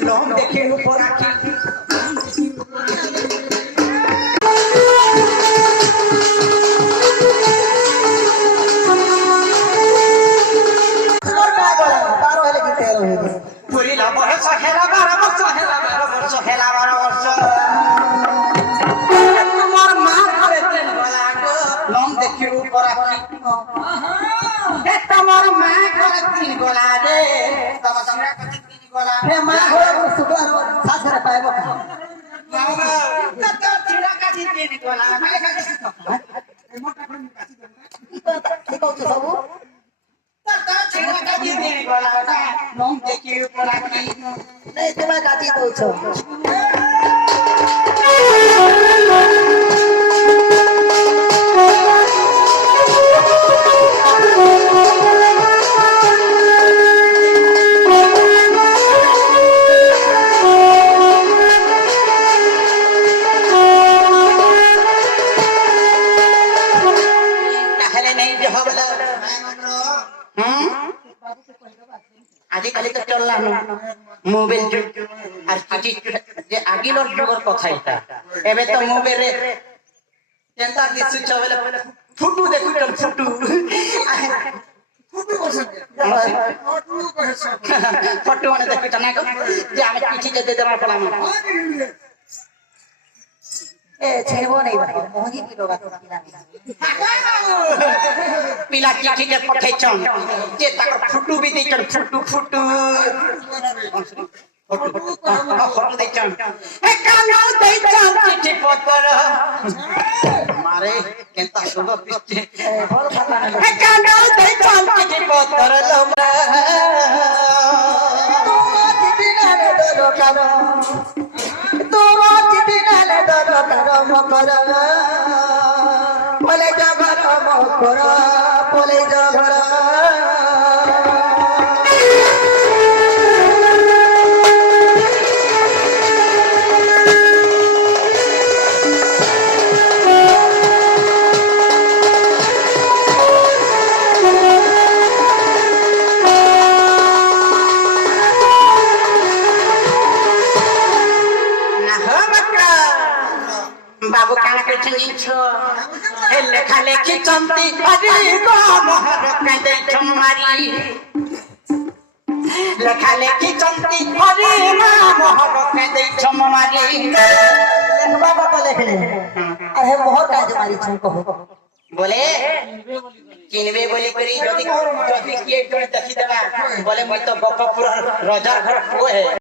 लोम देखे ऊपर आखी পুরিলা বর্ষ হেলা 12 বর্ষ হেলা 12 বর্ষ হেলা 12 বর্ষ তোমার মা করে তিন গলা গো লোম দেখি উপর আখি তোমার মা করে তিন গলা রে তবে তোমরা কত তিন গলা হে মা ঘরে সুগার সাসরে পাইবো বাবা কত তিন কাটি তিন গলা মানে কাটি এই মোটা করে কাটি দেন ঠিক আছে সবু लोम देखिए ऊपर आकी नहीं तुम्हें काटी दो छो कहले नहीं जो बोला आजिकाली तो चलला मोबाइल আর চিঠি যে আগিলর যুগর কথা এটা এবে তো মোবাইলে চিন্তা দিছু চলে ফুটু দেখুছ ফুটু ফটো মানে দেখুছ না যে আমি চিঠি দে দেবার পড়াম এ ছেড়বো নাই ভাই মোহি কিলো বাত পিলা চিঠি যে পঠাইছন যে তাকর ফুটু বি দিছন ফুটু ফুটু ফটো দিছন এ কানো দিছন চিঠি পত্র মারে কেনতা সুন্দর পিছে এ কানো দিছন চিঠি পত্র লোমরা চিঠি নালে দলো কানো তোমা চিঠি নালে দলো কানো মকরা বলে জগর মকরা বলে জগর बाबू काना कहछन जिंछो ए लेखा लेखी चंती अरे गो मोहर कदे छमारी लेखा लेखी चंती अरे मा मोहर कदे छमारी लेखबा बाबा लेखले अरे मोहर काज मारी छन कहो बोले किनबे बोली करी जदी किए जने देखि देबा बोले मई तो बपपुर राजा घर पुओ है